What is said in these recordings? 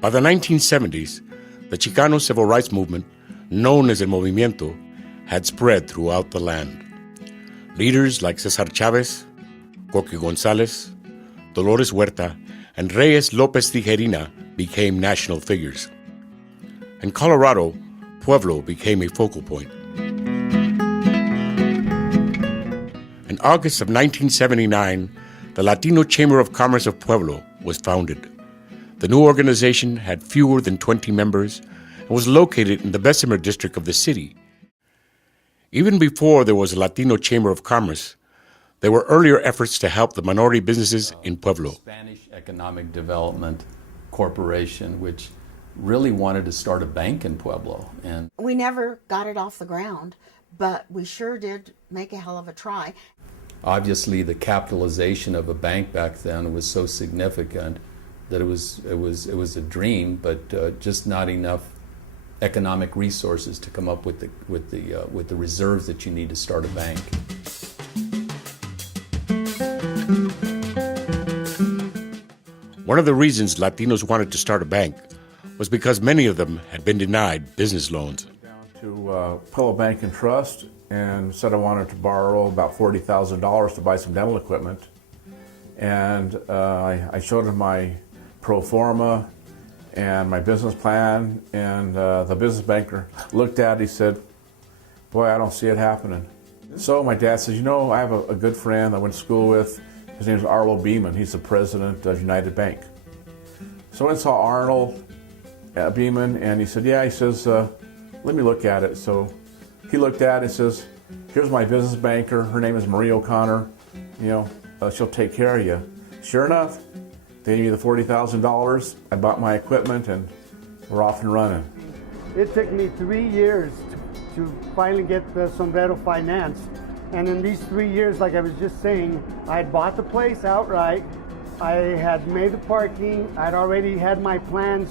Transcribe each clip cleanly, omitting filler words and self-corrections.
By the 1970s, the Chicano civil rights movement, known as El Movimiento, had spread throughout the land. Leaders like Cesar Chavez, Coque Gonzalez, Dolores Huerta, and Reyes Lopez Tijerina became national figures. In Colorado, Pueblo became a focal point. In August of 1979, the Latino Chamber of Commerce of Pueblo was founded. The new organization had fewer than 20 members and was located in the Bessemer district of the city. Even before there was a Latino Chamber of Commerce, there were earlier efforts to help the minority businesses in Pueblo. Spanish Economic Development Corporation, which really wanted to start a bank in Pueblo. And we never got it off the ground, but we sure did make a hell of a try. Obviously, the capitalization of a bank back then was so significant that it was a dream, but just not enough economic resources to come up with the reserves that you need to start a bank. One of the reasons Latinos wanted to start a bank was because many of them had been denied business loans. Down to Pueblo Bank and Trust and said I wanted to borrow about $40,000 to buy some dental equipment. And I showed them my pro forma and my business plan, and the business banker looked at it, he said, boy, I don't see it happening. So my dad says, you know, I have a good friend I went to school with. His name is Arlo Beeman. He's the president of United Bank. So I went and saw Arnold Beeman, and he said, yeah, he says, let me look at it. So he looked at it and says, here's my business banker. Her name is Marie O'Connor. You know, she'll take care of you. Sure enough, they gave me the $40,000. I bought my equipment, and we're off and running. It took me 3 years to finally get the Sombrero financed. And in these 3 years, like I was just saying, I had bought the place outright. I had made the parking. I'd already had my plans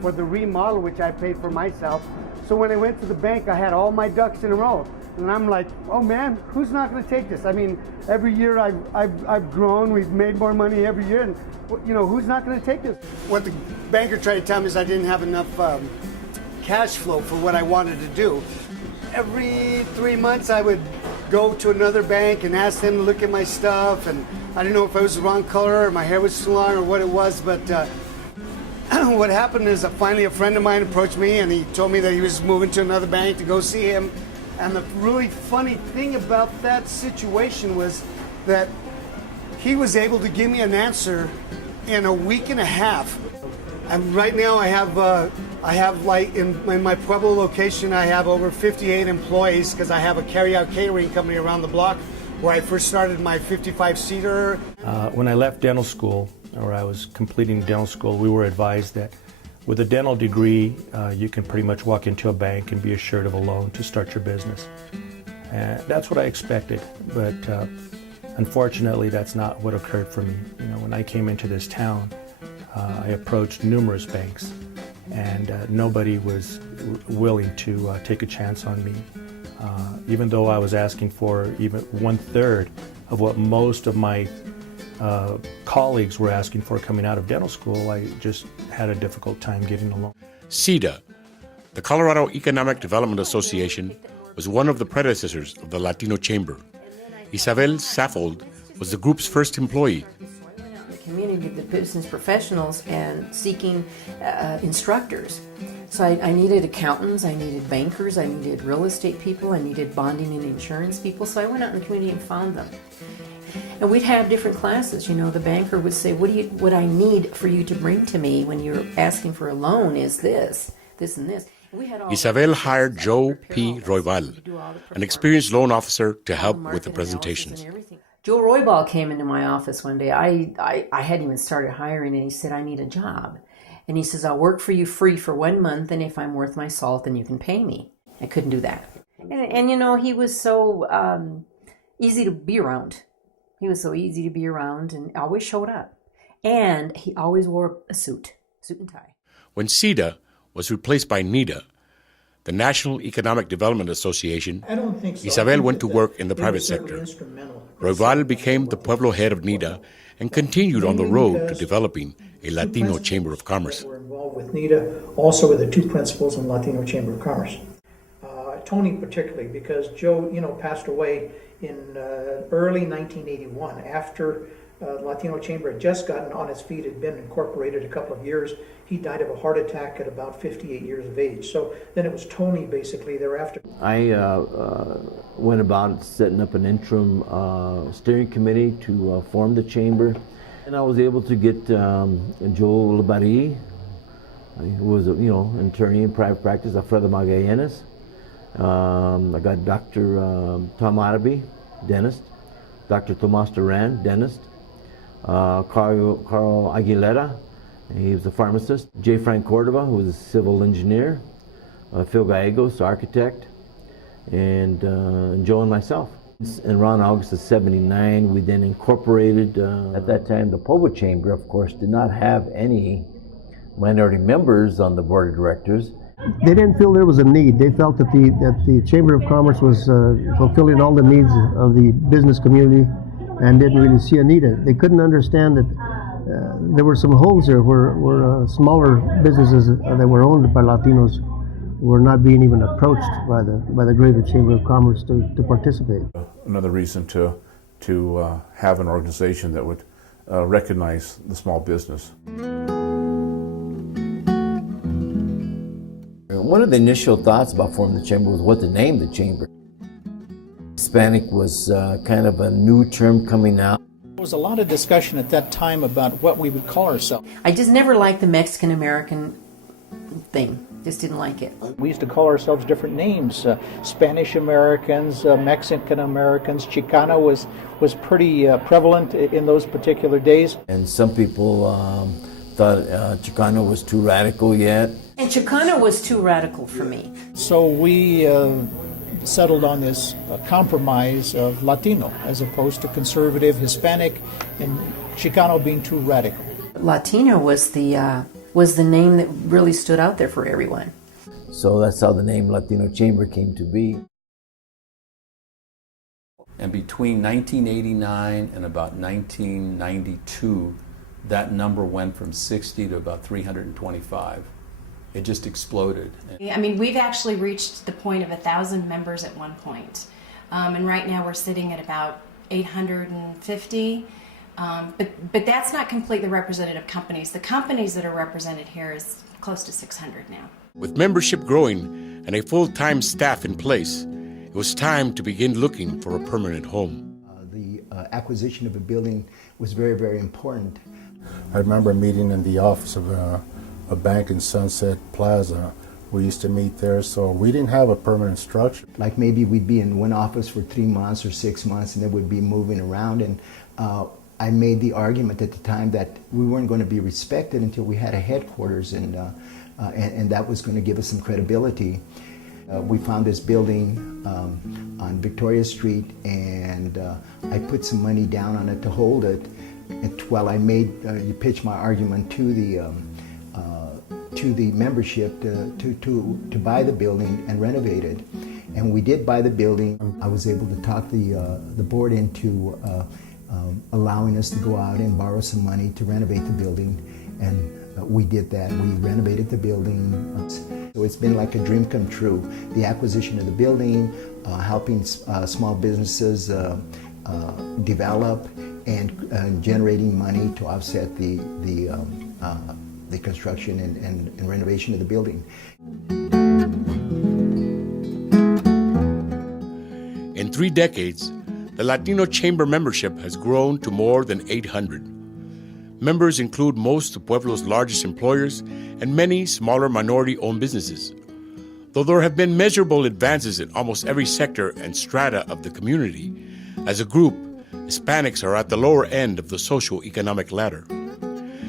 for the remodel, which I paid for myself. So when I went to the bank, I had all my ducks in a row. And I'm like, oh man, who's not going to take this? I mean, every year I've grown. We've made more money every year. And, you know, who's not going to take this? What the banker tried to tell me is I didn't have enough cash flow for what I wanted to do. Every 3 months I would go to another bank and ask them to look at my stuff. And I didn't know if I was the wrong color or my hair was too long or what it was. But what happened is finally a friend of mine approached me and he told me that he was moving to another bank to go see him. And the really funny thing about that situation was that he was able to give me an answer in a week and a half. And right now I have like in my Pueblo location, I have over 58 employees because I have a carry-out catering company around the block where I first started my 55-seater. When I left dental school, or I was completing dental school, we were advised that with a dental degree, you can pretty much walk into a bank and be assured of a loan to start your business. And that's what I expected, but unfortunately, that's not what occurred for me. You know, when I came into this town, I approached numerous banks, and nobody was willing to take a chance on me. Even though I was asking for even 1/3 of what most of my colleagues were asking for coming out of dental school, I just had a difficult time getting a loan. CEDA, the Colorado Economic Development Association, was one of the predecessors of the Latino Chamber. Isabel Saffold was the group's first employee. Community, the business professionals, and seeking instructors. So I needed accountants, I needed bankers, I needed real estate people, I needed bonding and insurance people. So I went out in the community and found them. And we'd have different classes. You know, the banker would say, what I need for you to bring to me when you're asking for a loan is this, and this. Isabel hired Joe P. Roybal, an experienced loan officer, to help with the presentations. Joe Roybal came into my office one day. I hadn't even started hiring, and he said, I need a job. And he says, I'll work for you free for 1 month, and if I'm worth my salt, then you can pay me. I couldn't do that. And you know, he was so easy to be around. He was so easy to be around and always showed up. And he always wore a suit and tie. When CEDA was replaced by NEDA, the National Economic Development Association, I don't think so. Isabel went to work in the private sector. Roybal became the Pueblo head of NIDA and continued on the road to developing a Latino Chamber of Commerce. We're involved with NIDA, also with the two principals in Latino Chamber of Commerce. Tony particularly, because Joe, passed away in early 1981 after Latino Chamber had just gotten on its feet, had been incorporated a couple of years. He died of a heart attack at about 58 years of age. So then it was Tony basically thereafter. I went about setting up an interim steering committee to form the chamber. And I was able to get Joe Labari, who was an attorney in private practice, Alfredo Magallanes. I got Dr. Tom Arabi, dentist, Dr. Tomas Duran, dentist, Carl Aguilera, he was a pharmacist, J. Frank Cordova, who was a civil engineer, Phil Gallegos, architect, and Joe and myself. And around August of '79, we then incorporated. At that time, the Pueblo Chamber, of course, did not have any minority members on the board of directors. They didn't feel there was a need. They felt that the Chamber of Commerce was fulfilling all the needs of the business community and didn't really see a need. They couldn't understand that there were some holes there where smaller businesses that were owned by Latinos were not being even approached by the greater Chamber of Commerce to participate. Another reason to have an organization that would recognize the small business. One of the initial thoughts about forming the chamber was what to name the chamber. Hispanic was kind of a new term coming out. There was a lot of discussion at that time about what we would call ourselves. I just never liked the Mexican-American thing. Just didn't like it. We used to call ourselves different names, Spanish Americans, Mexican Americans. Chicano was pretty prevalent in those particular days. And some people thought Chicano was too radical yet. And Chicano was too radical for me. So we settled on this compromise of Latino as opposed to conservative Hispanic, and Chicano being too radical. Latino was the name that really stood out there for everyone. So that's how the name Latino Chamber came to be. And between 1989 and about 1992, that number went from 60 to about 325. It just exploded. I mean, we've actually reached the point of 1,000 members at one point. And right now we're sitting at about 850. But that's not completely representative companies. The companies that are represented here is close to 600 now. With membership growing and a full-time staff in place, it was time to begin looking for a permanent home. The acquisition of a building was very, very important. I remember a meeting in the office of a bank in Sunset Plaza. We used to meet there, so we didn't have a permanent structure. Like maybe we'd be in one office for 3 months or 6 months, and then we'd be moving around. And I made the argument at the time that we weren't going to be respected until we had a headquarters, and that was going to give us some credibility. We found this building on Victoria Street, and I put some money down on it to hold it while I pitched my argument to the membership to buy the building and renovate it. And we did buy the building. I was able to talk the board into allowing us to go out and borrow some money to renovate the building, and we did that. We renovated the building. So it's been like a dream come true. The acquisition of the building, helping small businesses develop, and generating money to offset the construction and renovation of the building. In 3 decades, the Latino Chamber membership has grown to more than 800. Members include most of Pueblo's largest employers and many smaller minority-owned businesses. Though there have been measurable advances in almost every sector and strata of the community, as a group, Hispanics are at the lower end of the socio-economic ladder.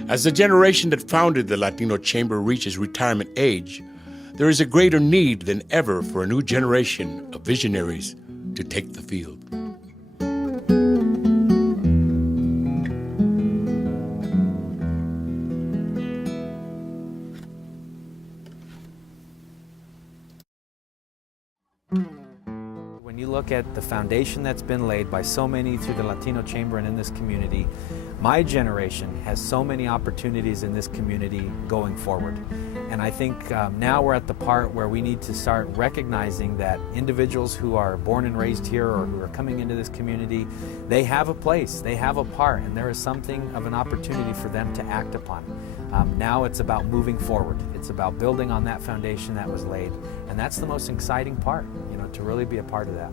As the generation that founded the Latino Chamber reaches retirement age, there is a greater need than ever for a new generation of visionaries to take the field. When you look at the foundation that's been laid by so many through the Latino Chamber and in this community, my generation has so many opportunities in this community going forward. And I think now we're at the part where we need to start recognizing that individuals who are born and raised here or who are coming into this community, they have a place, they have a part, and there is something of an opportunity for them to act upon. Now it's about moving forward. It's about building on that foundation that was laid, and that's the most exciting part, to really be a part of that.